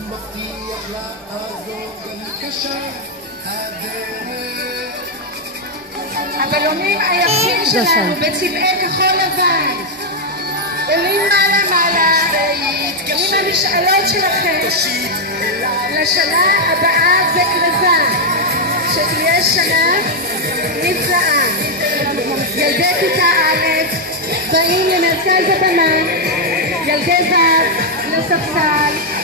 מבטיח לעזור בקשה הדרך. הבלונים היפים שלנו בצבעי כחול לבן עולים מעלה עם המשאלות שלכם לשנה הבאה וקרבה, שתהיה שנה נפלאה. ילדי כיתה א' באים למרכז הבמה, ילדי ו' לספסל,